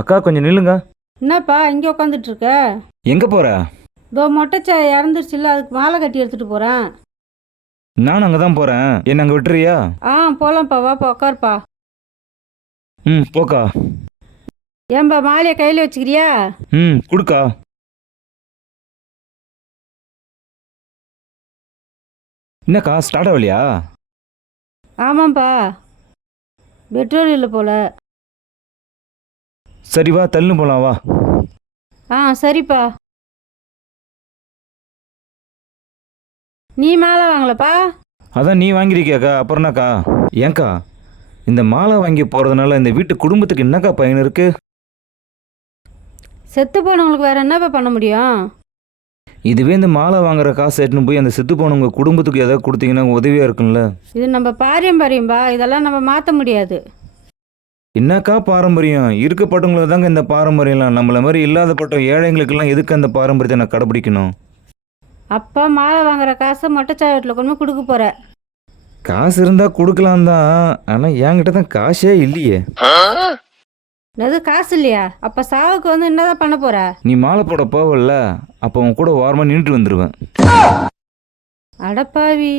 அக்கா கொஞ்சம் நில்லுங்க. என்னப்பா இங்கே உட்காந்துட்டு இருக்க? எங்க போற? இதோ மொட்டைச்சாய் இறந்துருச்சுல்ல, அதுக்கு மாலை கட்டி எடுத்துட்டு போகிறேன். நானும் அங்கே தான் போறேன். என்ன அங்கே விட்டுறியா? போகலாம்ப்பா, வாப்பா உட்காருப்பா. போக்கா. ஏன்பா மாலையை கையில் வச்சுக்கிறியா? குடுக்கா. என்னக்கா ஸ்டார்ட் ஆகலையா? ஆமாம்ப்பா, பெட்ரோல் இல்லை போல. சரி வா தள்ளு போலாம் வா. சரிப்பா. நீ மாலை வாங்கலப்பா? அதான் நீ வாங்கியிருக்கியாக்கா, அப்புறம் என்னக்கா? ஏன்க்கா இந்த மாலை வாங்கி போகிறதுனால இந்த வீட்டு குடும்பத்துக்கு என்னக்கா பயன் இருக்கு? செத்து போனவங்களுக்கு வேற என்னப்பா பண்ண முடியும்? இதுவே இந்த மாலை வாங்குற காசு எடுத்துன்னு போய் அந்த செத்து போனவங்க குடும்பத்துக்கு ஏதாவது கொடுத்தீங்கன்னா உதவியாக இருக்கும்ல. இது நம்ம பாரம்பரியம்பா, இதெல்லாம் நம்ம மாற்ற முடியாது. என்னக்கா பாரம்பரியம்? இருக்கப்பட்டவங்களுக்கு தாங்க இந்த பாரம்பரியம்லாம். நம்மள மாதிரி இல்லாதப்பட்ட ஏழைங்களுக்கெல்லாம் எதுக்கு அந்த பாரம்பரியத்தை நான் கடைப்பிடிக்கணும்? அப்பா மாலை வாங்குற காசை மொட்டைச்சாய் வீட்டில் கொண்டு போய் கொடுக்க போகிற. காசு இருந்தால் கொடுக்கலாம் தான், ஆனால் என்கிட்ட தான் காசே இல்லையே. அது காசு இல்லையா? அப்போ சாவுக்கு வந்து என்னதான் பண்ண போற? நீ மாலை போட போவல்ல, அப்போ உன் கூட ஓரமாக நின்றுட்டு வந்துடுவேன். அடப்பாவி.